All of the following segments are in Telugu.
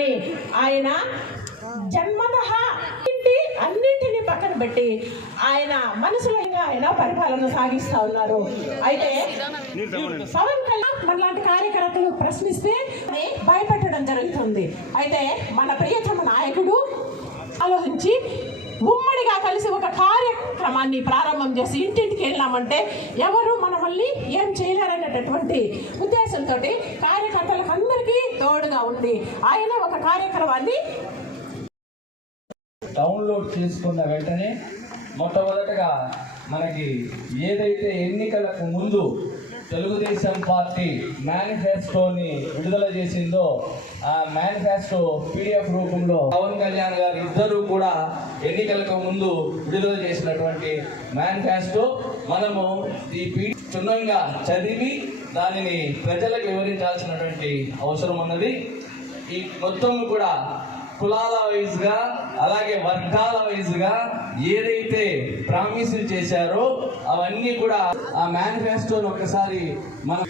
కానీ ఆయన జన్మతః అన్నింటినీ పక్కన పెట్టి ఆయన మనసులో ఆయన పరిపాలన సాగిస్తా ఉన్నారు. అయితే పవన్ కళ్యాణ్ మనలాంటి కార్యకర్తలు ప్రశ్నిస్తే భయపెట్టడం జరుగుతుంది. అయితే మన ప్రియతమ నాయకుడు ఆలోచించి ఉమ్మడిగా కలిసి ఒక కార్యక్రమాన్ని ప్రారంభం చేసి ఇంటింటికి వెళ్ళామంటే ఎవరు మన వల్ల ఏం చేయలేరనేటటువంటి ఉద్దేశంతో కార్యకర్తలకు అందరికీ తోడుగా ఉంది ఆయన ఒక కార్యక్రమాన్ని డౌన్లోడ్ చేసుకున్న వెంటనే మొట్టమొదటగా మనకి ఏదైతే ఎన్నికలకు ముందు తెలుగుదేశం పార్టీ మేనిఫెస్టోని విడుదల చేసిందో ఆ మేనిఫెస్టో పీడిఎఫ్ రూపంలో పవన్ కళ్యాణ్ గారు ఇద్దరు కూడా ఎన్నికలకు ముందు విడుదల చేసినటువంటి మేనిఫెస్టో మనము ఈ క్షుణ్ణంగా చదివి దానిని ప్రజలకు వివరించాల్సినటువంటి అవసరం ఉన్నది. ఈ మొత్తం కూడా కులాల వైజ్గా అలాగే వర్గాల వైజ్గా ఏదైతే ప్రామిసులు చేశారో అవన్నీ కూడా ఆ మేనిఫెస్టోని ఒకసారి మనం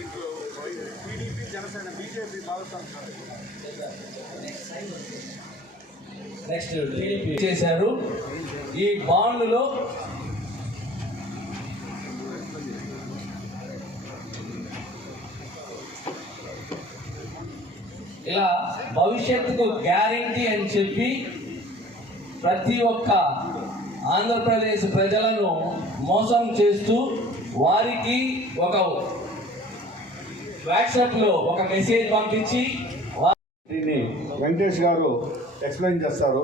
నెక్స్ట్ టీడీపీ చేశారు. ఈ బాండ్లో ఇలా భవిష్యత్తుకు గ్యారంటీ అని చెప్పి ప్రతి ఒక్క ఆంధ్రప్రదేశ్ ప్రజలను మోసం చేస్తూ వారికి ఒక వాట్సాప్లో ఒక మెసేజ్ పంపించి దీన్ని వెంకటేష్ గారు ఎక్స్ప్లెయిన్ చేస్తారు.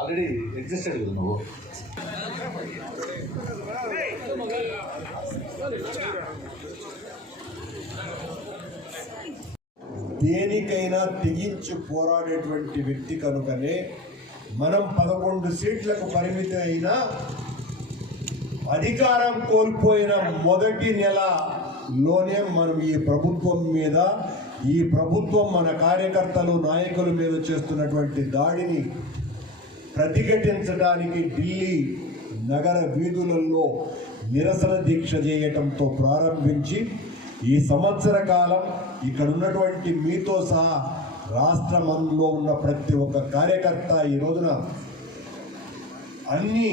ఆల్రెడీ ఎగ్జిస్టెడ్ కదా నువ్వు. దేనికైనా తెగించి పోరాడేటువంటి వ్యక్తి కనుకనే మనం 11 సీట్లకు పరిమితి అయినా అధికారం కోల్పోయిన మొదటి నెలలోనే మనం ఈ ప్రభుత్వం మీద, ఈ ప్రభుత్వం మన కార్యకర్తలు నాయకుల మీద చేస్తున్నటువంటి దాడిని ప్రతిఘటించడానికి ఢిల్లీ నగర వీధులలో నిరసన దీక్ష చేయటంతో ప్రారంభించి ఈ సంవత్సర కాలం ఇక్కడ ఉన్నటువంటి మీతో సహా రాష్ట్రంలో ఉన్న ప్రతి ఒక్క కార్యకర్త ఈ రోజున అన్ని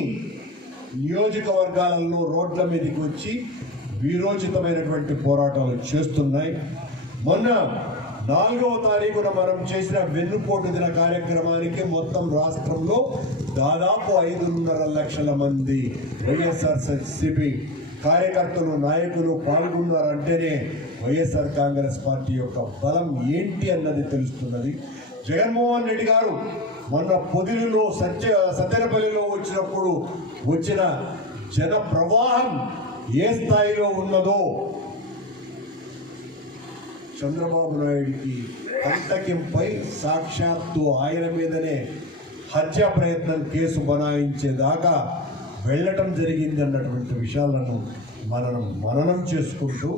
నియోజకవర్గాలలో రోడ్ల మీదకి వచ్చి వీరోచితమైనటువంటి పోరాటాలు చేస్తున్నాయి. మొన్న 4వ తారీఖున మనం చేసిన వెన్నుపోటు దిన కార్యక్రమానికి మొత్తం రాష్ట్రంలో దాదాపు 5.5 లక్షల మంది వైఎస్ఆర్సీపీ కార్యకర్తలు నాయకులు పాల్గొన్నారంటేనే వైఎస్ఆర్ కాంగ్రెస్ పార్టీ యొక్క బలం ఏంటి అన్నది తెలుస్తున్నది. జగన్మోహన్ రెడ్డి గారు మొన్న పొదిలిలో సత్తెనపల్లిలో వచ్చినప్పుడు వచ్చిన జన ప్రవాహం ఏ స్థాయిలో ఉన్నదో చంద్రబాబు నాయుడికి కంటకింపై సాక్షాత్తు ఆయన మీదనే హత్య ప్రయత్నం కేసు బనాయించేదాకా వెళ్ళటం జరిగింది అన్నటువంటి విషయాలను మననం చేసుకుంటూ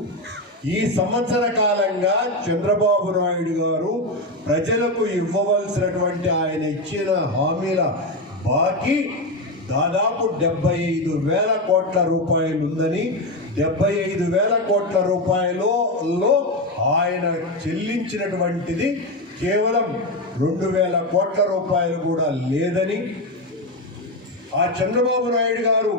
ఈ సంవత్సర కాలంగా చంద్రబాబు నాయుడు గారు ప్రజలకు ఇవ్వవలసినటువంటి ఆయన ఇచ్చిన హామీల బాకీ దాదాపు 75,000 కోట్ల రూపాయలు ఉందని, 75,000 కోట్ల రూపాయలలో ఆయన చెల్లించినటువంటిది కేవలం 2,000 కోట్ల రూపాయలు కూడా లేదని, ఆ చంద్రబాబు నాయుడు గారు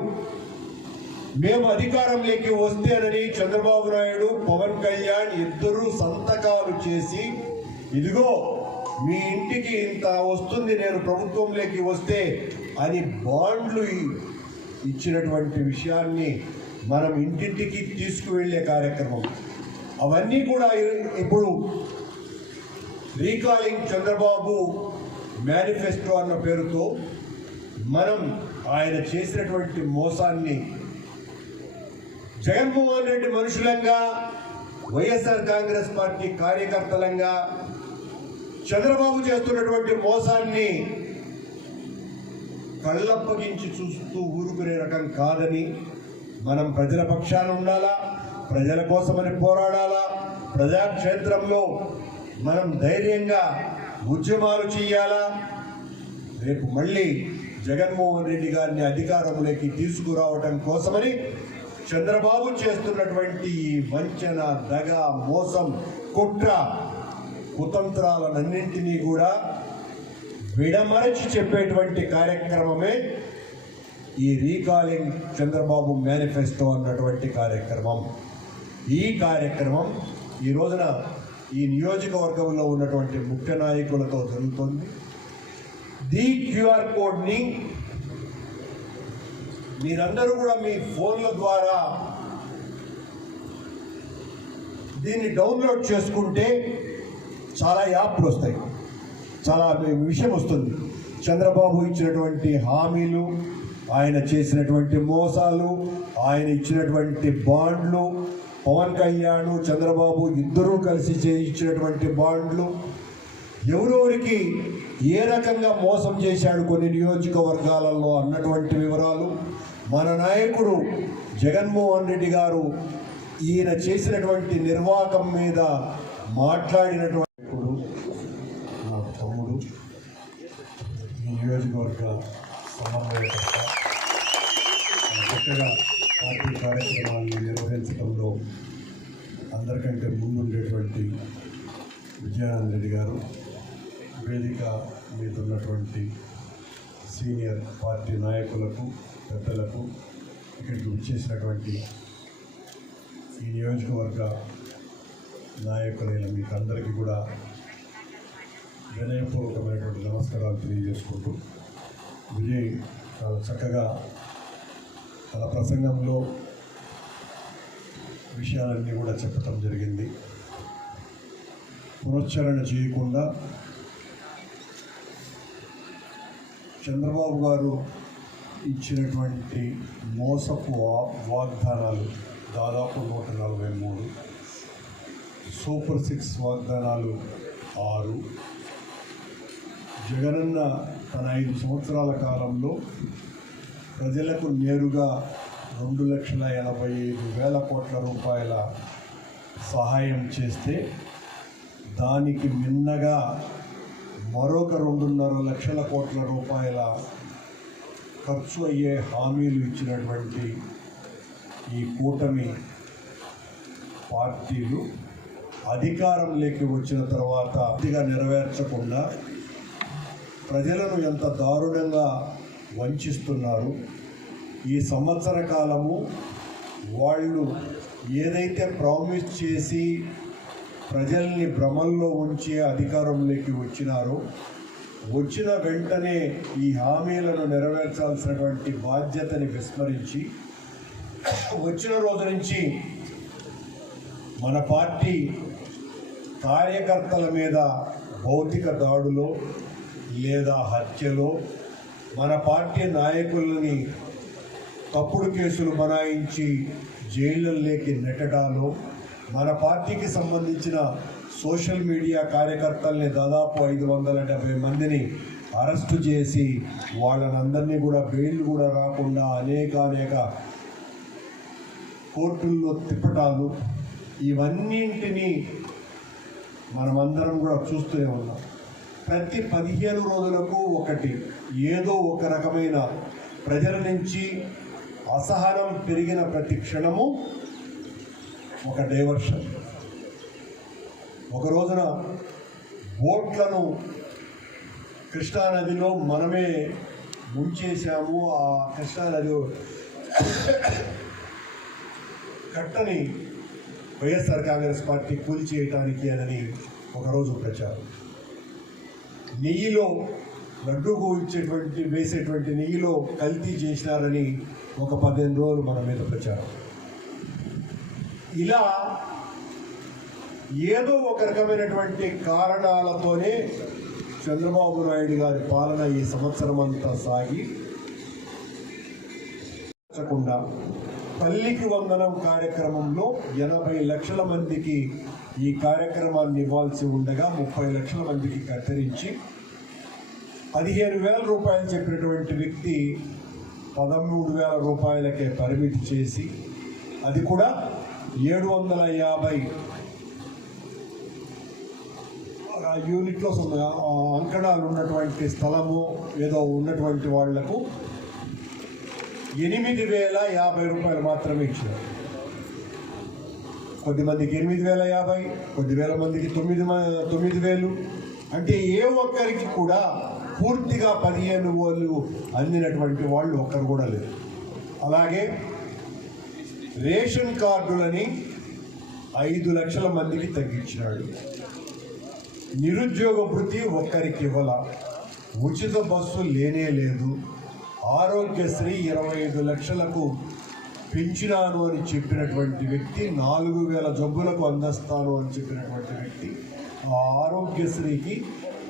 మేము అధికారంలోకి వస్తేనని చంద్రబాబు నాయుడు పవన్ కళ్యాణ్ ఇద్దరు సంతకాలు చేసి ఇదిగో మీ ఇంటికి ఇంత వస్తుంది నేను ప్రభుత్వంలోకి వస్తే అని బాండ్లు ఇచ్చినటువంటి విషయాన్ని మనం ఇంటింటికి తీసుకువెళ్ళే కార్యక్రమం అవన్నీ కూడా ఇప్పుడు రీకాలింగ్ చంద్రబాబు మేనిఫెస్టో అన్న పేరుతో మనం ఆయన చేసినటువంటి మోసాన్ని జగన్మోహన్ రెడ్డి మనుషులంగా, వైఎస్ఆర్ కాంగ్రెస్ పార్టీ కార్యకర్తలంగా చంద్రబాబు చేస్తున్నటువంటి మోసాన్ని కళ్ళప్పగించి చూస్తూ ఊరుకునే రకం కాదని, మనం ప్రజల పక్షాన ఉండాలా, ప్రజల కోసమని పోరాడాలా, ప్రజాక్షేత్రంలో మనం ధైర్యంగా ఉద్యమాలు చేయాలా. రేపు మళ్ళీ జగన్మోహన్ రెడ్డి గారిని అధికారంలోకి తీసుకురావటం కోసమని చంద్రబాబు చేస్తున్నటువంటి వంచన, దగ, మోసం, కుట్ర కుతంత్రాలన్నింటినీ కూడా విడమరచి చెప్పేటువంటి కార్యక్రమమే ఈ రీకాలింగ్ చంద్రబాబు మేనిఫెస్టో అన్నటువంటి కార్యక్రమం. ఈ కార్యక్రమం ఈ రోజున ఈ నియోజకవర్గంలో ఉన్నటువంటి ముఖ్య నాయకులతో జరుగుతుంది. ది క్యూఆర్ కోడ్ని మీరందరూ కూడా మీ ఫోన్ల ద్వారా దీన్ని డౌన్లోడ్ చేసుకుంటే చాలా యాప్లు వస్తాయి, చాలా విషయం వస్తుంది. చంద్రబాబు ఇచ్చినటువంటి హామీలు, ఆయన చేసినటువంటి మోసాలు, ఆయన ఇచ్చినటువంటి బాండ్లు, పవన్ కళ్యాణ్ చంద్రబాబు ఇద్దరూ కలిసి ఇచ్చినటువంటి బాండ్లు, ఎవరెవరికి ఏ రకంగా మోసం చేశాడు కొన్ని నియోజకవర్గాలలో అన్నటువంటి వివరాలు, మన నాయకుడు జగన్మోహన్ రెడ్డి గారు ఈయన చేసినటువంటి నిర్వాహకం మీద మాట్లాడినటువంటి నా తమ్ముడు, ఈ నియోజకవర్గ సమన్వయకర్త, చక్కగా పార్టీ కార్యక్రమాన్ని నిర్వహించడంలో అందరికంటే ముందుండేటువంటి విజయానంద రెడ్డి గారు, వేదిక మీద ఉన్నటువంటి సీనియర్ పార్టీ నాయకులకు, పెద్దలకు, ఇక్కడికి వచ్చేసినటువంటి ఈ నియోజకవర్గ నాయకులైన మీకు అందరికీ కూడా వినయపూర్వకమైనటువంటి నమస్కారాలు తెలియజేసుకుంటూ, విజయ్ చాలా చక్కగా తన ప్రసంగంలో విషయాలన్నీ కూడా చెప్పటం జరిగింది. పునశ్చరణ చేయకుండా చంద్రబాబు గారు ఇచ్చినటువంటి మోసపు వాగ్దానాలు దాదాపు 143, సూపర్ 6 వాగ్దానాలు 6, జగనన్న తన 5 సంవత్సరాల కాలంలో ప్రజలకు నేరుగా 2,85,000 కోట్ల రూపాయల సహాయం చేస్తే దానికి మిన్నగా మరొక 2.5 లక్షల కోట్ల రూపాయల ఖర్చు అయ్యే హామీలు ఇచ్చినటువంటి ఈ కూటమి పార్టీలు అధికారంలోకి వచ్చిన తర్వాత అతిగా నెరవేర్చకుండా ప్రజలను ఎంత దారుణంగా వంచిస్తున్నారు. ఈ సంవత్సర కాలము వాళ్ళు ఏదైతే ప్రామిస్ చేసి ప్రజల్ని భ్రమల్లో ఉంచి అధికారంలోకి వచ్చినారో, వచ్చిన వెంటనే ఈ హామీలను నెరవేర్చాల్సినటువంటి బాధ్యతని విస్మరించి వచ్చిన రోజు నుంచి మన పార్టీ కార్యకర్తల మీద భౌతిక దాడులో లేదా హత్యలో, మన పార్టీ నాయకులని తప్పుడు కేసులు బనాయించి జైళ్ళలోకి నెట్టడాలో, మన పార్టీకి సంబంధించిన సోషల్ మీడియా కార్యకర్తల్ని దాదాపు 570 మందిని అరెస్టు చేసి వాళ్ళనందరినీ కూడా బెయిల్ కూడా రాకుండా అనేక కోర్టుల్లో తిప్పటాలు, ఇవన్నింటినీ మనమందరం కూడా చూస్తూనే ఉన్నాం. ప్రతి 15 రోజులకు ఒకటి ఏదో ఒక రకమైన ప్రజల నుంచి అసహనం పెరిగిన ప్రతి క్షణము ఒక డైవర్షన్. ఒక రోజున బోట్లను కృష్ణానదిలో మనమే ముంచేశాము, ఆ కృష్ణానది కట్టని వైఎస్ఆర్ కాంగ్రెస్ పార్టీ కూల్చేయటానికి అని ఒకరోజు ప్రచారం. నెయ్యిలో లడ్డూకు వేసేటువంటి నెయ్యిలో కల్తీ చేసినారని ఒక 15 రోజులు మన మీద ప్రచారం. ఇలా ఏదో ఒక రకమైనటువంటి కారణాలతోనే చంద్రబాబు నాయుడు గారి పాలన ఈ సంవత్సరం అంతా సాగి తల్లికి వందనం కార్యక్రమంలో 80 లక్షల మందికి ఈ కార్యక్రమాన్ని ఇవ్వాల్సి ఉండగా 30 లక్షల మందికి కత్తిరించి 15,000 రూపాయలు చెప్పినటువంటి వ్యక్తి 13,000 రూపాయలకే పరిమితి చేసి, అది కూడా 750 యూనిట్లో అంకణాలు ఉన్నటువంటి స్థలము ఏదో ఉన్నటువంటి వాళ్లకు 8,050 రూపాయలు మాత్రమే ఇచ్చినారు. కొద్దిమందికి 8,050, కొద్ది వేల మందికి 9,000. అంటే ఏ ఒక్కరికి కూడా పూర్తిగా 15,000 అందినటువంటి వాళ్ళు ఒక్కరు కూడా లేరు. అలాగే రేషన్ కార్డులని 5 లక్షల మందికి తగ్గించినాడు. నిరుద్యోగ భృతి ఒక్కరికి ఇవ్వాల, ఉచిత బస్సు లేనే లేదు, ఆరోగ్యశ్రీ 25 లక్షలకు పెంచినాను అని చెప్పినటువంటి వ్యక్తి, 4,000 జబ్బులకు అందిస్తాను అని చెప్పినటువంటి వ్యక్తి ఆ ఆరోగ్యశ్రీకి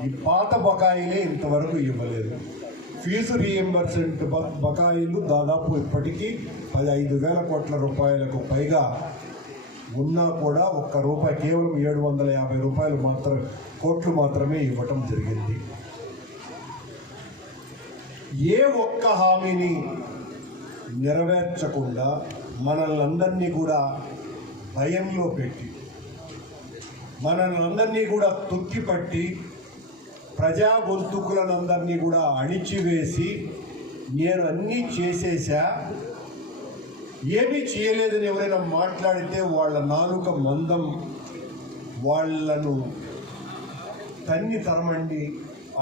ఈ పాత బకాయిలే ఇంతవరకు ఇవ్వలేదు. ఫీజు రీఎంబర్స్మెంట్ బకాయిలు దాదాపు ఇప్పటికీ 15,000 కోట్ల రూపాయలకు పైగా ఉన్నా కూడా ఒక్క రూపాయి, కేవలం 750 రూపాయలు కోట్లు మాత్రమే ఇవ్వటం జరిగింది. ఏ ఒక్క హామీని నెరవేర్చకుండా మనల్ని అందరినీ కూడా భయంలో పెట్టి, మనల్ని అందరినీ కూడా తొక్కిపట్టి, ప్రజా గొంతుకులందరినీ కూడా అణిచివేసి నేను అన్నీ చేసేసా, ఏమీ చేయలేదని ఎవరైనా మాట్లాడితే వాళ్ళ నాలుక మందం, వాళ్లను తన్ని తరమండి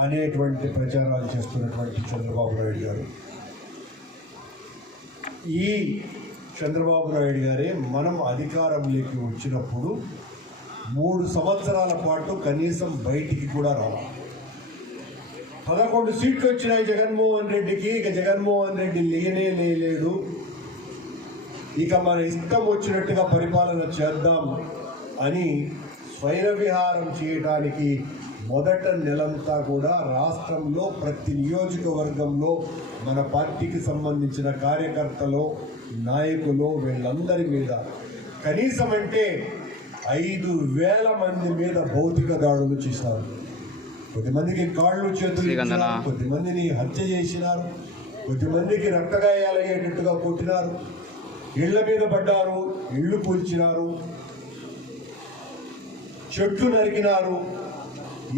అనేటువంటి ప్రచారాలు చేస్తున్నటువంటి చంద్రబాబు నాయుడు గారు. ఈ చంద్రబాబు నాయుడు గారే మనం అధికారంలోకి వచ్చినప్పుడు 3 సంవత్సరాల పాటు కనీసం బయటికి కూడా రావాలి. 11 సీట్లు వచ్చినాయి జగన్మోహన్ రెడ్డికి. ఇక జగన్మోహన్ రెడ్డి లేనేలేడు, ఇక మన ఇష్టం వచ్చినట్టుగా పరిపాలన చేద్దాం అని స్వైర విహారం చేయడానికి మొదట నెలంతా కూడా రాష్ట్రంలో ప్రతి నియోజకవర్గంలో మన పార్టీకి సంబంధించిన కార్యకర్తలు, నాయకులు వీళ్ళందరి మీద కనీసం అంటే 5,000 మంది మీద భౌతిక దాడులు చేశారు. కొద్దిమందికి కాళ్ళు చేతులు ఇచ్చినారు, కొద్దిమందిని హత్య చేసినారు, కొద్దిమందికి రక్తగాయాలయ్యేటట్టుగా కొట్టినారు, ఇళ్ల మీద పడ్డారు, ఇళ్ళు కూల్చినారు, చెట్లు నరికినారు.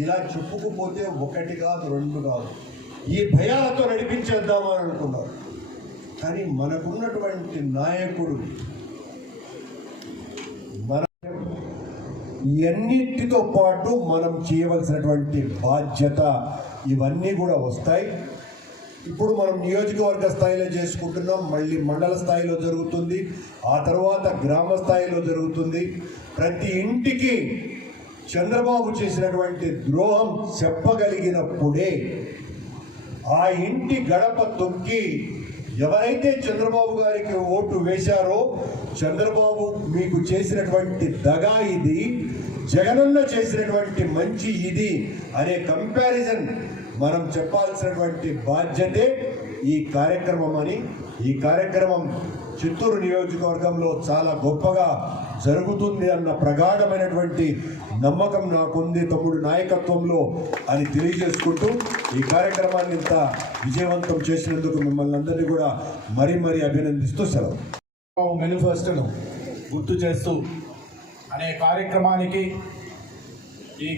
ఇలా చెప్పుకుపోతే 1 కాదు 2 కాదు. ఈ భయాలతో నడిపించేద్దామని అనుకున్నారు. కానీ మనకున్నటువంటి నాయకుడు ఇవన్నిటితో పాటు మనం చేయవలసినటువంటి బాధ్యత ఇవన్నీ కూడా వస్తాయి. ఇప్పుడు మనం నియోజకవర్గ స్థాయిలో చేసుకుంటున్నాం, మళ్ళీ మండల స్థాయిలో జరుగుతుంది, ఆ తర్వాత గ్రామ స్థాయిలో జరుగుతుంది. ప్రతి ఇంటికి చంద్రబాబు చేసినటువంటి ద్రోహం చెప్పగలిగినప్పుడే ఆ ఇంటి గడప తొక్కి ఎవరైతే చంద్రబాబు గారికి ఓటు వేశారో, చంద్రబాబు మీకు చేసినటువంటి దగా ఇది, జగనన్న చేసినటువంటి మంచి ఇది అనే కంపారిజన్ మనం చెప్పాల్సినటువంటి బాధ్యతే ఈ కార్యక్రమం అని. ఈ కార్యక్రమం చిత్తూరు నియోజకవర్గంలో చాలా గొప్పగా జరుగుతుంది అన్న ప్రగాఢమైనటువంటి నమ్మకం నాకుంది తమ్ముడు నాయకత్వంలో అని తెలియజేసుకుంటూ ఈ కార్యక్రమాన్ని ఇంత విజయవంతం చేసినందుకు మిమ్మల్ని అందరినీ కూడా మరీ అభినందిస్తూ సెలవు. మేనిఫెస్టోను గుర్తు చేస్తూ అనే కార్యక్రమానికి ఈ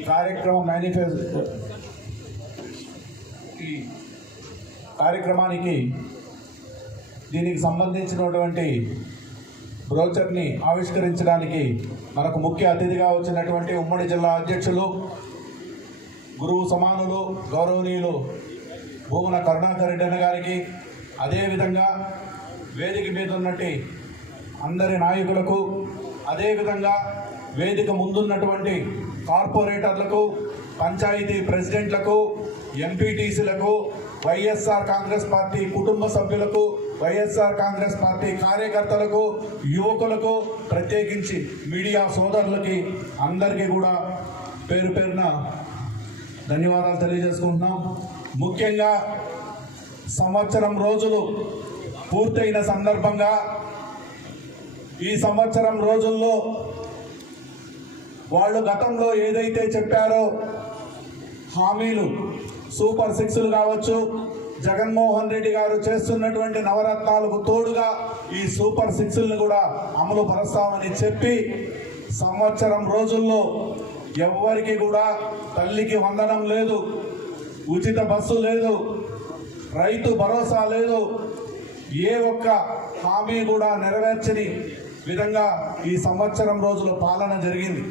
కార్యక్రమానికి దీనికి సంబంధించినటువంటి బ్రోచర్ని ఆవిష్కరించడానికి మనకు ముఖ్య అతిథిగా వచ్చినటువంటి ఉమ్మడి జిల్లా అధ్యక్షులు, గురువు సమానులు, గౌరవనీయులు భూమన కరుణాకర్ రెడ్డి అన్న గారికి, అదేవిధంగా వేదిక మీద ఉన్నటువంటి అందరి నాయకులకు, అదేవిధంగా వేదిక ముందున్నటువంటి కార్పొరేటర్లకు, పంచాయతీ ప్రెసిడెంట్లకు, ఎంపీటీసీలకు, వైఎస్ఆర్ కాంగ్రెస్ పార్టీ కుటుంబ సభ్యులకు, వైఎస్ఆర్ కాంగ్రెస్ పార్టీ కార్యకర్తలకు, యువకులకు, ప్రత్యేకించి మీడియా సోదరులకి అందరికీ కూడా పేరు పేరున ధన్యవాదాలు తెలియజేసుకుంటున్నాం. ముఖ్యంగా సంవత్సరం రోజులు పూర్తయిన సందర్భంగా ఈ సంవత్సరం రోజుల్లో వాళ్ళు గతంలో ఏదైతే చెప్పారో హామీలు, సూపర్ 6లు కావచ్చు, జగన్మోహన్ రెడ్డి గారు చేస్తున్నటువంటి నవరత్నాలకు తోడుగా ఈ సూపర్ 6లను కూడా అమలు పరుస్తామని చెప్పి సంవత్సరం రోజుల్లో ఎవ్వరికి కూడా తల్లికి వందనం లేదు, ఉచిత బస్సు లేదు, రైతు భరోసా లేదు, ఏ ఒక్క హామీ కూడా నెరవేర్చని విధంగా ఈ సంవత్సరం రోజుల పాలన జరిగింది.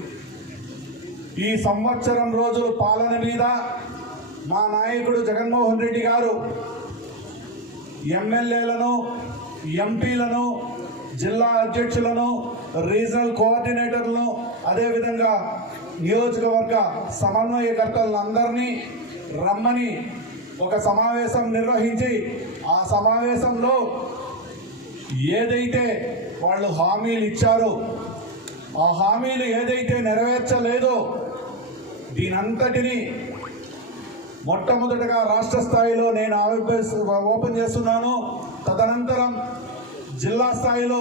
ఈ సంవత్సరం రోజుల పాలన మీద మా నాయకుడు జగన్మోహన్ రెడ్డి గారు ఎమ్మెల్యేలను, ఎంపీలను, జిల్లా అధ్యక్షులను, రీజనల్ కోఆర్డినేటర్లను, అదేవిధంగా నియోజకవర్గ సమన్వయకర్తలను అందరినీ రమ్మని ఒక సమావేశం నిర్వహించి ఆ సమావేశంలో ఏదైతే వాళ్ళు హామీలు ఇచ్చారో ఆ హామీలు ఏదైతే నెరవేర్చలేదో దీనంతటినీ మొట్టమొదటగా రాష్ట్ర స్థాయిలో నేను ఓపెన్ చేస్తున్నాను. తదనంతరం జిల్లా స్థాయిలో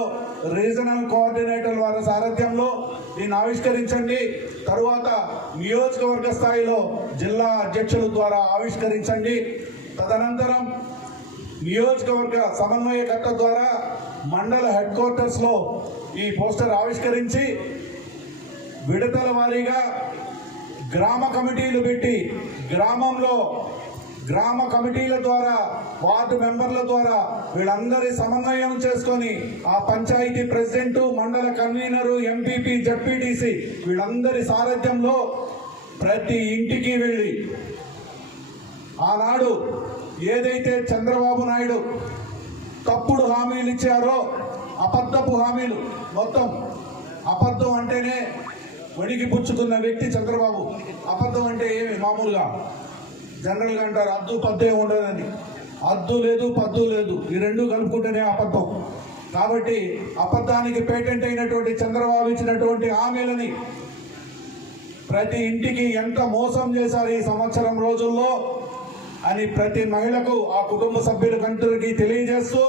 రీజనల్ కోఆర్డినేటర్ వారి సారథ్యంలో దీన్ని ఆవిష్కరించండి. తరువాత నియోజకవర్గ స్థాయిలో జిల్లా అధ్యక్షుల ద్వారా ఆవిష్కరించండి. తదనంతరం నియోజకవర్గ సమన్వయకర్త ద్వారా మండల హెడ్ క్వార్టర్స్లో ఈ పోస్టర్ ఆవిష్కరించి విడతల వారీగా గ్రామ కమిటీలు పెట్టి గ్రామంలో గ్రామ కమిటీల ద్వారా వార్డు మెంబర్ల ద్వారా వీళ్ళందరి సమన్వయం చేసుకొని ఆ పంచాయతీ ప్రెసిడెంట్, మండల కన్వీనరు, ఎంపీపీ, జడ్పీటీసీ వీళ్ళందరి సారథ్యంలో ప్రతి ఇంటికి వెళ్ళి ఆనాడు ఏదైతే చంద్రబాబు నాయుడు తప్పుడు హామీలు ఇచ్చారో అబద్ధపు హామీలు, మొత్తం అబద్ధం అంటేనే వడికి పుచ్చుకున్న వ్యక్తి చంద్రబాబు. అబద్ధం అంటే ఏమి మామూలుగా జనరల్గా అంటారు అద్దు పద్దే ఉండదని. అద్దు లేదు, పద్దు లేదు, ఈ రెండు కలుపుకుంటేనే అబద్ధం. కాబట్టి అబద్ధానికి పేటెంట్ అయినటువంటి చంద్రబాబు ఇచ్చినటువంటి హామీలని ప్రతి ఇంటికి ఎంత మోసం చేశారు ఈ సంవత్సరం రోజుల్లో అని ప్రతి మహిళకు, ఆ కుటుంబ సభ్యులకందరికీ తెలియజేస్తూ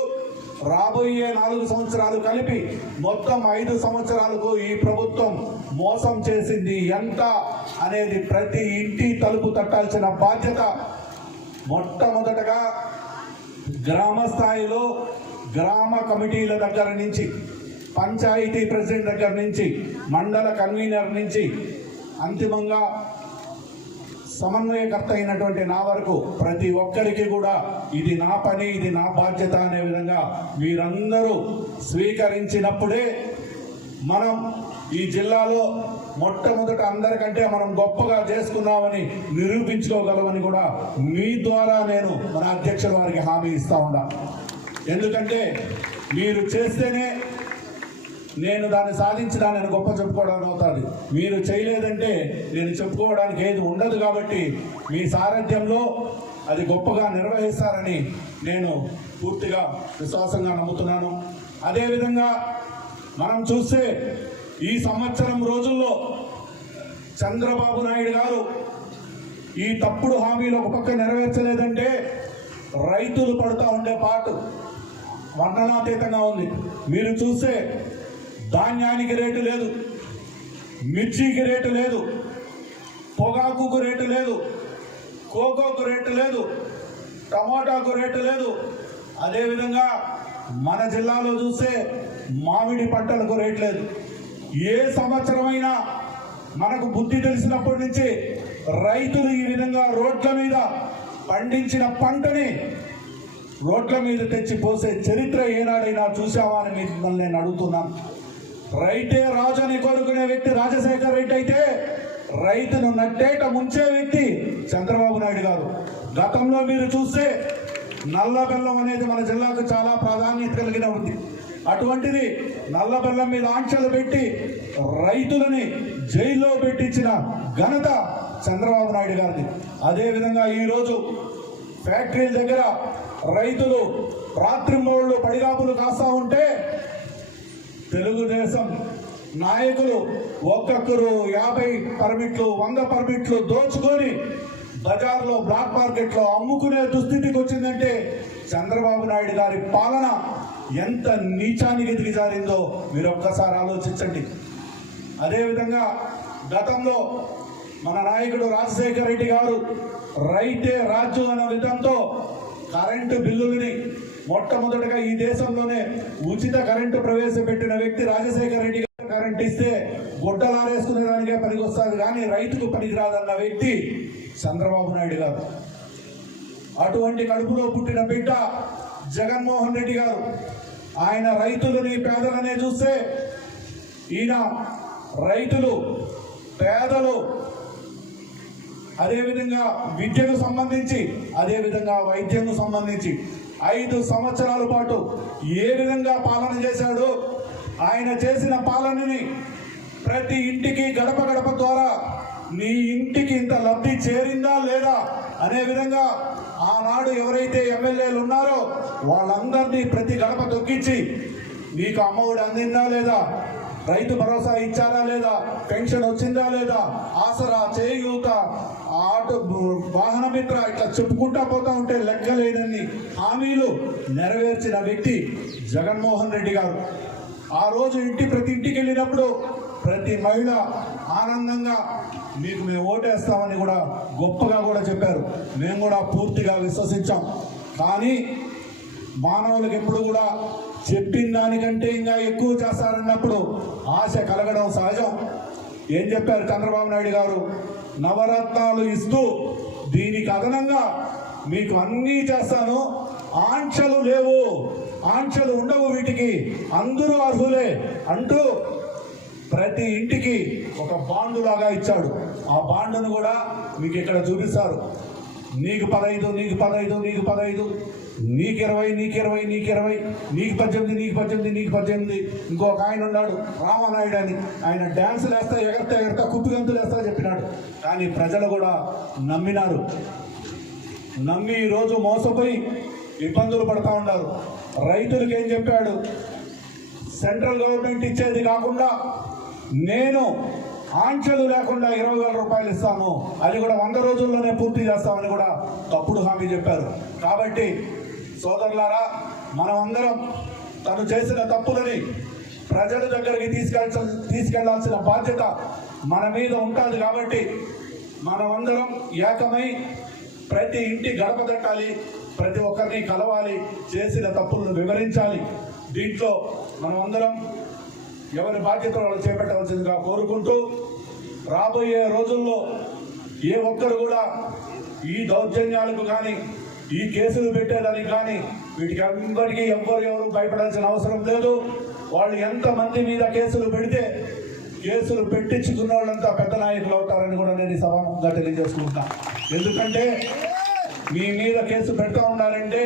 రాబోయే 4 సంవత్సరాలు కలిపి మొత్తం 5 సంవత్సరాలకు ఈ ప్రభుత్వం మోసం చేసింది ఎంత అనేది ప్రతి ఇంటి తలుపు తట్టాల్సిన బాధ్యత మొట్టమొదటగా గ్రామ స్థాయిలో గ్రామ కమిటీల దగ్గర నుంచి, పంచాయతీ ప్రెసిడెంట్ దగ్గర నుంచి, మండల కన్వీనర్ నుంచి అంతిమంగా సమన్వయకర్త అయినటువంటి నా వరకు ప్రతి ఒక్కరికి కూడా ఇది నా పని, ఇది నా బాధ్యత అనే విధంగా మీరందరూ స్వీకరించినప్పుడే మనం ఈ జిల్లాలో మొట్టమొదట అందరికంటే మనం గొప్పగా చేసుకున్నామని నిరూపించుకోగలమని కూడా మీ ద్వారా నేను మన అధ్యక్షుల వారికి హామీ ఇస్తా ఉన్నా. ఎందుకంటే మీరు చేస్తేనే నేను దాన్ని సాధించడానికి గొప్ప చెప్పుకోవడానికి అవుతుంది. మీరు చేయలేదంటే నేను చెప్పుకోవడానికి ఏది ఉండదు. కాబట్టి మీ సారథ్యంలో అది గొప్పగా నిర్వహిస్తారని నేను పూర్తిగా విశ్వాసంగా నమ్ముతున్నాను. అదేవిధంగా మనం చూస్తే ఈ సంవత్సరం రోజుల్లో చంద్రబాబు నాయుడు గారు ఈ తప్పుడు హామీలు ఒక పక్క నెరవేర్చలేదంటే రైతులు పడుతూ ఉండే పాటు వర్ణనాతీతంగా ఉంది. మీరు చూస్తే ధాన్యానికి రేటు లేదు, మిర్చికి రేటు లేదు, పొగాకుకు రేటు లేదు, కోకోకు రేటు లేదు, టమాటాకు రేటు లేదు. అదేవిధంగా మన జిల్లాలో చూస్తే మామిడి పంటలకు రేటు లేదు. ఏ సంవత్సరమైనా మనకు బుద్ధి తెలిసినప్పటి నుంచి రైతులు ఈ విధంగా రోడ్ల మీద పండించిన పంటని రోడ్ల మీద తెచ్చి పోసే చరిత్ర ఏనాడైనా చూసావా అని మిమ్మల్ని నేను అడుగుతున్నాను. రైతే రాజు అని కోరుకునే వ్యక్తి రాజశేఖర రెడ్డి అయితే రైతును నట్టేట ముంచే వ్యక్తి చంద్రబాబు నాయుడు గారు. గతంలో మీరు చూస్తే నల్ల బెల్లం అనేది మన జిల్లాకు చాలా ప్రాధాన్యత కలిగిన ఉంది. అటువంటిది నల్ల బెల్లం మీద ఆంక్షలు పెట్టి రైతులని జైల్లో పెట్టించిన ఘనత చంద్రబాబు నాయుడు గారిది. అదేవిధంగా ఈరోజు ఫ్యాక్టరీల దగ్గర రైతులు రాత్రింబవళ్ళు పడిగాపులు కాస్తా ఉంటే తెలుగుదేశం నాయకులు ఒక్కొక్కరు 50 పర్మిట్లు 100 పర్మిట్లు దోచుకొని బజార్లో బ్లాక్ మార్కెట్లో అమ్ముకునే దుస్థితికి వచ్చిందంటే చంద్రబాబు నాయుడు గారి పాలన ఎంత నీచానికి దిగజారిందో మీరు ఒక్కసారి ఆలోచించండి. అదేవిధంగా గతంలో మన నాయకుడు రాజశేఖర రెడ్డి గారు రైతే రాజు అనే విధంతో కరెంటు బిల్లులని మొట్టమొదటిగా ఈ దేశంలోనే ఉచిత కరెంటు ప్రవేశపెట్టిన వ్యక్తి రాజశేఖర రెడ్డి గారు. కరెంట్ ఇస్తే గుడ్డలారేసుకునే దానికే పనికి వస్తుంది కానీ రైతుకు పనికిరాదన్న వ్యక్తి చంద్రబాబు నాయుడు గారు. అటువంటి కడుపులో పుట్టిన బిడ్డ జగన్మోహన్ రెడ్డి గారు ఆయన రైతులని పేదలనే చూస్తే ఈయన రైతులు పేదలు అదేవిధంగా విద్యకు సంబంధించి అదేవిధంగా వైద్యంకు సంబంధించి 5 సంవత్సరాల పాటు ఏ విధంగా పాలన చేశాడో ఆయన చేసిన పాలనని ప్రతి ఇంటికి గడప గడప ద్వారా నీ ఇంటికి ఇంత లబ్ధి చేరిందా లేదా అనే విధంగా ఆనాడు ఎవరైతే ఎమ్మెల్యేలు ఉన్నారో వాళ్ళందరినీ ప్రతి గడప తొక్కించి నీకు అమ్మఒడి అందిందా లేదా, రైతు భరోసా ఇచ్చారా లేదా, పెన్షన్ వచ్చిందా లేదా, ఆసరా, చేయూత, ఆటో, వాహన మిత్ర, ఇట్లా చెప్పుకుంటా పోతా ఉంటే లెక్కలేనన్ని హామీలు నెరవేర్చిన వ్యక్తి జగన్మోహన్ రెడ్డి గారు. ఆ రోజు ప్రతి ఇంటికి వెళ్ళినప్పుడు ప్రతి మహిళ ఆనందంగా మీకు మేము ఓటేస్తామని కూడా గొప్పగా కూడా చెప్పారు. మేము కూడా పూర్తిగా విశ్వసించాం. కానీ మానవులకు ఎప్పుడు కూడా చెప్పిన దానికంటే ఇంకా ఎక్కువ చేస్తారన్నప్పుడు ఆశ కలగడం సహజం. ఏం చెప్పారు చంద్రబాబు నాయుడు గారు? నవరత్నాలు ఇస్తూ దీనికి అదనంగా మీకు అన్నీ చేస్తాను, ఆంక్షలు లేవు, ఆంక్షలు ఉండవు, వీటికి అందరూ అర్హులే అంటూ ప్రతి ఇంటికి ఒక బాండు లాగా ఇచ్చాడు. ఆ బాండును కూడా మీకు ఇక్కడ చూపిస్తారు. నీకు 15, నీకు 15, నీకు 15, నీకు 20, నీకు 20, నీకు 20, నీకు 18, నీకు 18, నీకు 18. ఇంకొక ఆయన ఉన్నాడు రామానాయుడు అని, ఆయన డ్యాన్సులు వేస్తా ఎగరతా కుప్పిగంతులు వేస్తా చెప్పినాడు. కానీ ప్రజలు కూడా నమ్మినారు. నమ్మి ఈరోజు మోసపోయి ఇబ్బందులు పడతా ఉన్నారు. రైతులకు ఏం చెప్పాడు? సెంట్రల్ గవర్నమెంట్ ఇచ్చేది కాకుండా నేను ఆంక్షలు లేకుండా 20,000 రూపాయలు ఇస్తాను, అది కూడా 100 రోజుల్లోనే పూర్తి చేస్తామని కూడా తప్పుడు హామీ చెప్పారు. కాబట్టి సోదరులారా, మనం అందరం తను చేసిన తప్పులని ప్రజల దగ్గరికి తీసుకెళ్లాల్సిన బాధ్యత మన మీద ఉంటుంది. కాబట్టి మనమందరం ఏకమై ప్రతి ఇంటి గడప తట్టాలి, ప్రతి ఒక్కరిని కలవాలి, చేసిన తప్పులను వివరించాలి. దీంట్లో మనమందరం ఎవరి బాధ్యత వాళ్ళు చేపట్టవలసిందిగా కోరుకుంటూ, రాబోయే రోజుల్లో ఏ ఒక్కరు కూడా ఈ దౌర్జన్యాలకు కానీ ఈ కేసులు పెట్టేదానికి కానీ వీటికి అందరికీ ఎవరు భయపడాల్సిన అవసరం లేదు. వాళ్ళు ఎంతమంది మీద కేసులు పెడితే కేసులు పెట్టించుకున్న వాళ్ళంతా పెద్ద నాయకులు అవుతారని కూడా నేను ఈ సభాముఖంగా తెలియజేసుకుంటున్నా. ఎందుకంటే మీ మీద కేసు పెడతా ఉన్నారంటే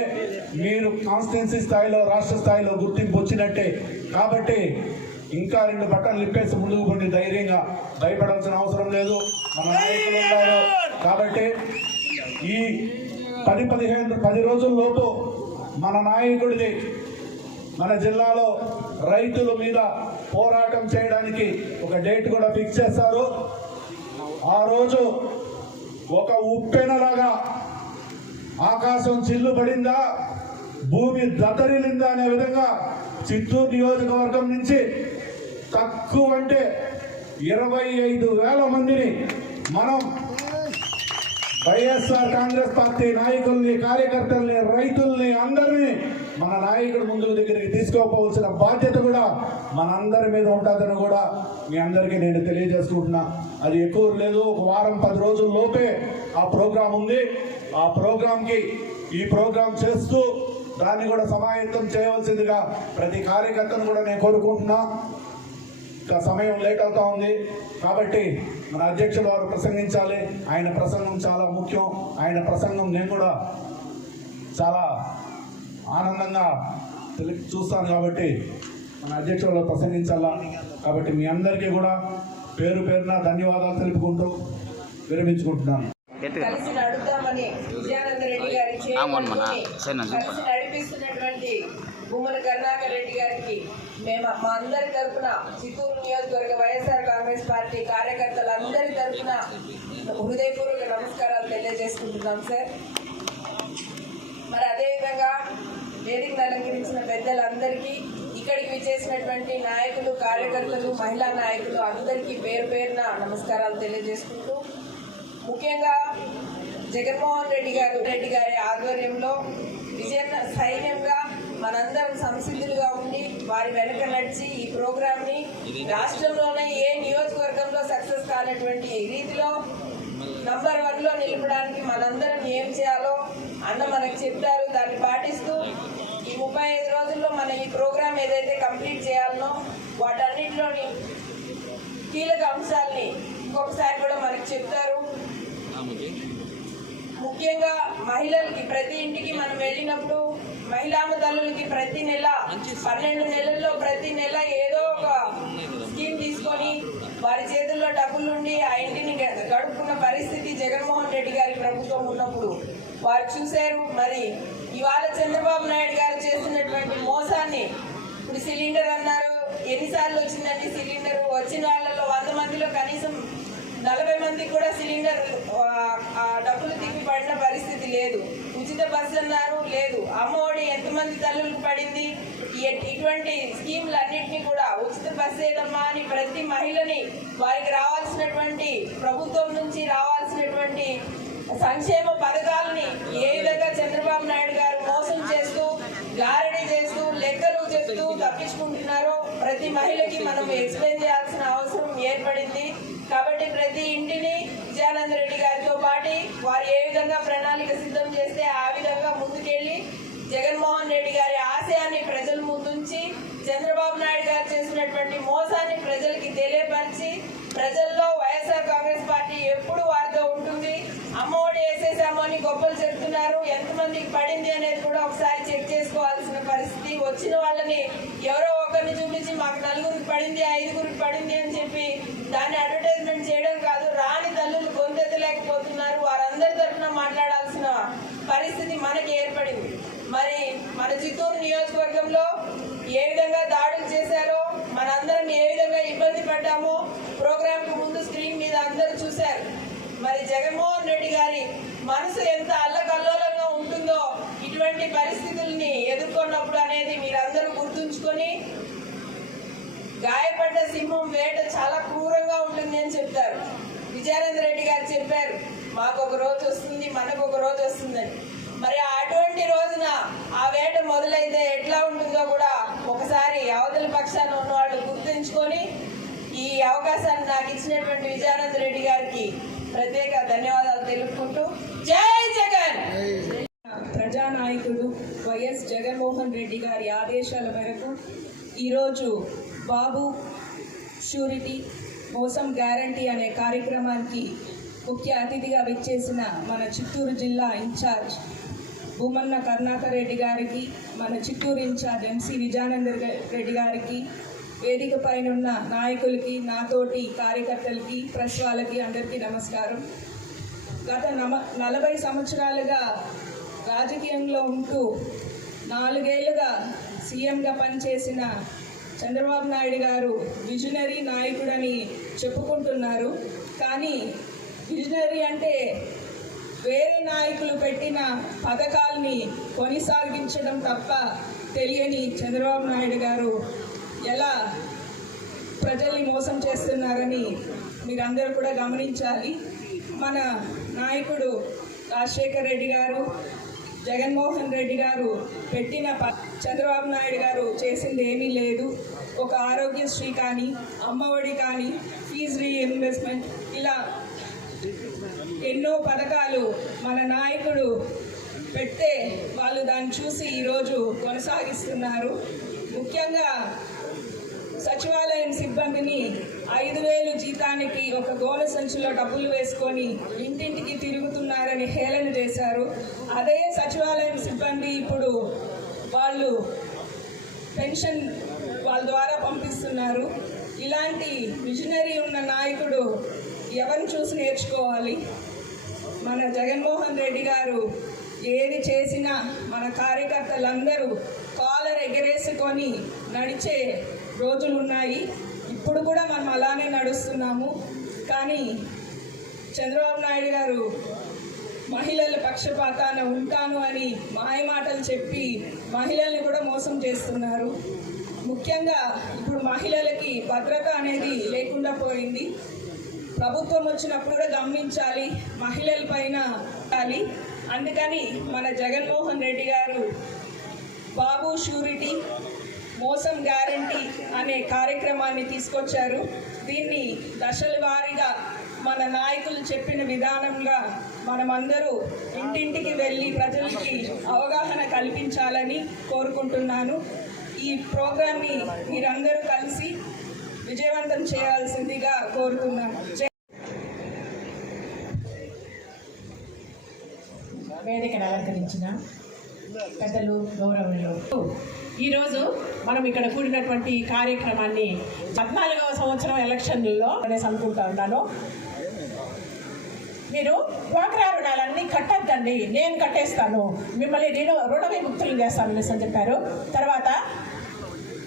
మీరు కాన్స్టిట్యున్సీ స్థాయిలో, రాష్ట్ర స్థాయిలో గుర్తింపు వచ్చినట్టే. కాబట్టి ఇంకా 2 బట్టలు లిప్పేసి ముందుకు పోండి, ధైర్యంగా భయపడాల్సిన అవసరం లేదు. మన నాయకులు ఉన్నారు. కాబట్టి ఈ 10 రోజుల్లోపు మన నాయకుడిది మన జిల్లాలో రైతుల మీద పోరాటం చేయడానికి ఒక డేట్ కూడా ఫిక్స్ చేస్తారు. ఆ రోజు ఒక ఉప్పెనలాగా ఆకాశం చిల్లు పడిందా, భూమి దద్దరిల్లిందా అనే విధంగా చిత్తూరు నియోజకవర్గం నుంచి తక్కువ అంటే 25,000 మందిని మనం వైఎస్ఆర్ కాంగ్రెస్ పార్టీ నాయకుల్ని, కార్యకర్తల్ని, రైతుల్ని అందరినీ మన నాయకుడు ముందు దగ్గరికి తీసుకోపోవాల్సిన బాధ్యత కూడా మనందరి మీద ఉంటుందని కూడా మీ అందరికీ నేను తెలియజేసుకుంటున్నా. అది ఎక్కువ లేదు, ఒక వారం 10 రోజుల లోపే ఆ ప్రోగ్రాం ఉంది. ఆ ప్రోగ్రాంకి ఈ ప్రోగ్రాం చేస్తూ దాన్ని కూడా సమాయత్తం చేయవలసిందిగా ప్రతి కార్యకర్తను కూడా నేను కోరుకుంటున్నా. సమయం లేట్ అవుతా ఉంది కాబట్టి మన అధ్యక్షులు వారు ప్రసంగించాలి. ఆయన ప్రసంగం చాలా ముఖ్యం. ఆయన ప్రసంగం నేను కూడా చాలా ఆనందంగా చూస్తాను కాబట్టి మన అధ్యక్షులు ప్రసంగించాలా. కాబట్టి మీ అందరికీ కూడా పేరు పేరున ధన్యవాదాలు తెలుపుకుంటూ విరమించుకుంటున్నాను. కలిసి నడుద్దామని విజయానంద రెడ్డి గారి కలిసి నడిపిస్తున్నటువంటి గుమ్మల కరుణాకర్ రెడ్డి గారికి మా అందరి తరఫున, చిత్తూరు నియోజకవర్గ వైఎస్ఆర్ కాంగ్రెస్ పార్టీ కార్యకర్తలందరి తరఫున హృదయపూర్వక నమస్కారాలు తెలియజేసుకుంటున్నాం సార్. మరి అదేవిధంగా వేదికను అలంకరించిన పెద్దలందరికీ, ఇక్కడికి విచ్చేసినటువంటి నాయకులు, కార్యకర్తలు, మహిళా నాయకులు అందరికీ పేరు పేరున నమస్కారాలు తెలియజేసుకుంటూ, ముఖ్యంగా జగన్మోహన్ రెడ్డి గారి ఆధ్వర్యంలో విజయన సైన్యంగా మనందరం సంసిద్ధులుగా ఉండి వారి వెనక నడిచి ఈ ప్రోగ్రామ్ని రాష్ట్రంలోనే ఏ నియోజకవర్గంలో సక్సెస్ కానటువంటి రీతిలో నంబర్ 1లో నిలపడానికి మనందరం ఏం చేయాలో అన్న మనకు చెప్తారు. దాన్ని పాటిస్తూ ఈ 35 రోజుల్లో మనం ఈ ప్రోగ్రాం ఏదైతే కంప్లీట్ చేయాలనో వాటన్నిటిలోని కీలక అంశాలని ఇంకొకసారి కూడా మనకు చెప్తారు. ముఖ్యంగా మహిళలకి ప్రతి ఇంటికి మనం వెళ్ళినప్పుడు మహిళామ తల్లులకి ప్రతి నెల 12 నెలల్లో ప్రతి నెల ఏదో ఒక స్కీమ్ తీసుకొని వారి చేతుల్లో డబ్బులుండి ఆ ఇంటిని గడుపుకున్న పరిస్థితి జగన్మోహన్ రెడ్డి గారి ప్రభుత్వం ఉన్నప్పుడు వారు చూశారు. మరి ఇవాళ చంద్రబాబు నాయుడు గారు చేస్తున్నటువంటి మోసాన్ని, ఇప్పుడు సిలిండర్ అన్నారు, ఎన్నిసార్లు వచ్చిందండి సిలిండర్? వచ్చిన వాళ్ళలో 100 మందిలో కనీసం 40 మందికి కూడా సిలిండర్ డబ్బులు తిప్పి పడిన పరిస్థితి లేదు. ఉచిత బస్సు అన్నారు, లేదు. అమ్మఒడి ఎంతమంది తల్లులకు పడింది? ఇటువంటి స్కీములన్నింటినీ కూడా ఉచిత బస్సు ఏదమ్మా అని ప్రతి మహిళని వారికి రావాల్సినటువంటి ప్రభుత్వం నుంచి రావాల్సినటువంటి సంక్షేమ పథకాలని ఏ విధంగా చంద్రబాబు నాయుడు గారు మోసం చేస్తూ గారడీ చేస్తూ లెక్కలు చెప్తూ తప్పించుకుంటున్నారో ప్రతి మహిళకి మనం ఎక్స్ప్లెయిన్ చేయాల్సిన అవసరం ఏర్పడింది. కాబట్టి ప్రతి ఇంటిని విజయానంద రెడ్డి గారితో పాటు వారు ఏ విధంగా ప్రణాళిక సిద్ధం చేస్తే ఆ విధంగా ముందుకెళ్ళి జగన్మోహన్ రెడ్డి గారి ఆశయాన్ని ప్రజల ముందుంచి చంద్రబాబు నాయుడు గారు చేసినటువంటి మోసాన్ని ప్రజలకి తెలియపరిచి ప్రజల్లో వైఎస్ఆర్ కాంగ్రెస్ పార్టీ ఎప్పుడు వారితో ఉంటుంది. అమ్మఒడి వేసేసాము అని గొప్పలు చెప్తున్నారు, ఎంతమందికి పడింది అనేది కూడా ఒకసారి చెక్ చేసుకోవాల్సిన పరిస్థితి. వచ్చిన వాళ్ళని ఎవరో ఒకరిని చూపించి మాకు 4గురికి పడింది, 5గురికి పడింది అని చెప్పి దాన్ని అడ్వర్టైజ్మెంట్ చేయడం కాదు. రాని తల్లులు గొంతెత్తలేకపోతున్నారు, వారందరి తరఫున మాట్లాడాల్సిన పరిస్థితి మనకి ఏర్పడింది. మరి మన చిత్తూరు నియోజకవర్గంలో ఏ విధంగా దాడులు చేశారో, మనందరం ఏ విధంగా ఇబ్బంది పడ్డామో ప్రోగ్రాంకు ముందు స్క్రీన్ మీద అందరూ చూశారు. మరి జగన్మోహన్ రెడ్డి గారి మనసు ఎంత అల్లకల్లోలంగా ఉంటుందో ఇటువంటి పరిస్థితుల్ని ఎదుర్కొన్నప్పుడు అనేది మీరందరూ గుర్తుంచుకొని, గాయపడ్డ సింహం వేట చాలా క్రూరంగా ఉంటుంది అని చెప్తారు. విజయానంద రెడ్డి గారు చెప్పారు, మాకు ఒక రోజు వస్తుంది, మనకు ఒక రోజు వస్తుందని. మరి అటువంటి రోజున ఆ వేట మొదలైతే ఎట్లా ఉంటుందో కూడా ఒకసారి అవతల పక్షాన ఉన్న వాళ్ళు గుర్తుంచుకొని, ఈ అవకాశాన్ని నాకు ఇచ్చినటువంటి విజయానంద రెడ్డి గారికి ప్రత్యేక ధన్యవాదాలు తెలుపుకుంటూ జై జగన్. ప్రజానాయకుడు వైఎస్ జగన్మోహన్ రెడ్డి గారి ఆదేశాల మేరకు ఈరోజు బాబు షూరిటీ మోసం గ్యారంటీ అనే కార్యక్రమానికి ముఖ్య అతిథిగా విచ్చేసిన మన చిత్తూరు జిల్లా ఇన్ఛార్జ్ భూమన్న కరుణాకర్ రెడ్డి గారికి, మన చిత్తూరు ఇన్ఛార్జ్ ఎంసీ విజయానంద రెడ్డి గారికి, వేదిక పైన ఉన్న నాయకులకి, నాతోటి కార్యకర్తలకి, ప్రెస్ వాళ్ళకి అందరికీ నమస్కారం. గత 40 సంవత్సరాలుగా రాజకీయంలో ఉంటూ 4 ఏళ్లుగా సీఎంగా పనిచేసిన చంద్రబాబు నాయుడు గారు విజనరీ నాయకుడని చెప్పుకుంటున్నారు. కానీ విజనరీ అంటే వేరే నాయకులు పెట్టిన పథకాల్ని కొనసాగించడం తప్ప తెలియని చంద్రబాబు నాయుడు గారు ఎలా ప్రజల్ని మోసం చేస్తున్నారని మీరందరూ కూడా గమనించాలి. మన నాయకుడు రాజశేఖర్ రెడ్డి గారు, జగన్మోహన్ రెడ్డి గారు పెట్టిన చంద్రబాబు నాయుడు గారు చేసింది ఏమీ లేదు. ఒక ఆరోగ్యశ్రీ కానీ, అమ్మఒడి కానీ, ఫీజు రీఇంబర్స్మెంట్, ఇలా ఎన్నో పథకాలు మన నాయకుడు పెడితే వాళ్ళు దాన్ని చూసి ఈరోజు కొనసాగిస్తున్నారు. ముఖ్యంగా సచివాలయం సిబ్బందిని 5,000 జీతానికి ఒక గోనె సంచిలో డబ్బులు వేసుకొని ఇంటింటికి తిరుగుతున్నారని హేళన చేశారు. అదే సచివాలయం సిబ్బంది ఇప్పుడు వాళ్ళు పెన్షన్ వాళ్ళ ద్వారా పంపిస్తున్నారు. ఇలాంటి విజనరీ ఉన్న నాయకుడు ఎవరిని చూసి నేర్చుకోవాలి? మన జగన్మోహన్ రెడ్డి గారు ఏది చేసినా మన కార్యకర్తలందరూ కాలర్ ఎగరేసుకొని నడిచే రోజులు ఉన్నాయి. ఇప్పుడు కూడా మనం అలానే నడుస్తున్నాము. కానీ చంద్రబాబు నాయుడు గారు మహిళల పక్షపాతాన ఉంటాను అని మాయమాటలు చెప్పి మహిళల్ని కూడా మోసం చేస్తున్నారు. ముఖ్యంగా ఇప్పుడు మహిళలకి భద్రత అనేది లేకుండా పోయింది. ప్రభుత్వం వచ్చినప్పుడు కూడా గమనించాలి, మహిళల పైన ఉండాలి. అందుకని మన జగన్మోహన్ రెడ్డి గారు బాబు షూరిటీ మోసం గ్యారంటీ అనే కార్యక్రమాన్ని తీసుకొచ్చారు. దీన్ని దశల వారీగా మన నాయకులు చెప్పిన విధానంగా మనమందరూ ఇంటింటికి వెళ్ళి ప్రజలకి అవగాహన కల్పించాలని కోరుకుంటున్నాను. ఈ ప్రోగ్రామ్ని మీరందరూ కలిసి విజయవంతం చేయాల్సిందిగా కోరుతున్నాను. వేదికను అలంకరించిన పెద్దలు, గౌరవనీయులు, ఈరోజు మనం ఇక్కడ కూడినటువంటి ఈ కార్యక్రమాన్ని 14వ సంవత్సరం ఎలక్షన్లలో అనేసి అనుకుంటా ఉన్నాను. మీరు డ్వాక్రా రుణాలన్నీ కట్టద్దండి, నేను కట్టేస్తాను, మిమ్మల్ని రుణ విముక్తులు చేస్తాను అనేసి అని చెప్పారు. తర్వాత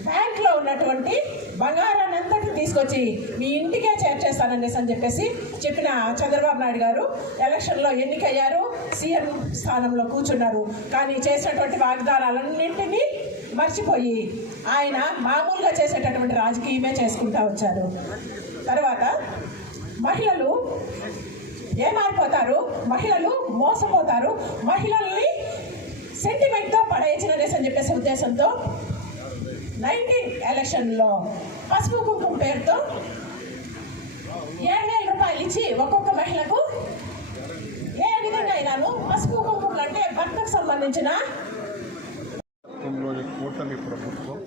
బ్యాంక్లో ఉన్నటువంటి బంగారాన్ని అంతటి తీసుకొచ్చి మీ ఇంటికే చేర్చేస్తాననేసి అని చెప్పేసి చెప్పిన చంద్రబాబు నాయుడు గారు ఎలక్షన్లో ఎన్నికయ్యారు, సీఎం స్థానంలో కూర్చున్నారు. కానీ చేసినటువంటి వాగ్దానాలన్నింటినీ మర్చిపోయి ఆయన మామూలుగా చేసేటటువంటి రాజకీయమే చేసుకుంటూ వచ్చారు. తర్వాత మహిళలు ఏమారిపోతారు, మహిళలు మోసపోతారు, మహిళల్ని సెంటిమెంట్తో పడేయచ్చిననేసి అని చెప్పేసి ఉద్దేశంతో 19 ఎలక్షన్లో పసుపు కుంకుమ పేరుతో 7,000 రూపాయలు ఇచ్చి ఒక్కొక్క మహిళకు ఏ విధంగా అయినాను పసుపు కుంకుమలు అంటే భర్తకు సంబంధించిన కూటమి ప్రభుత్వం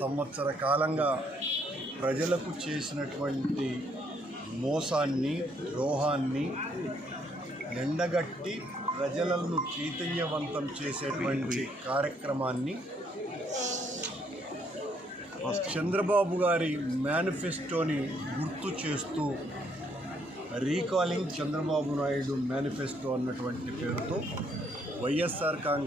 సంవత్సర కాలంగా ప్రజలకు చేసినటువంటి మోసాన్ని, ద్రోహాన్ని ఎండగట్టి ప్రజలను చైతన్యవంతం చేసేటువంటి కార్యక్రమాన్ని చంద్రబాబు గారి మేనిఫెస్టోని గుర్తు చేస్తూ రీకాలింగ్ చంద్రబాబు నాయుడు మేనిఫెస్టో అన్నటువంటి పేరుతో వైఎస్ఆర్ కాంగ్రెస్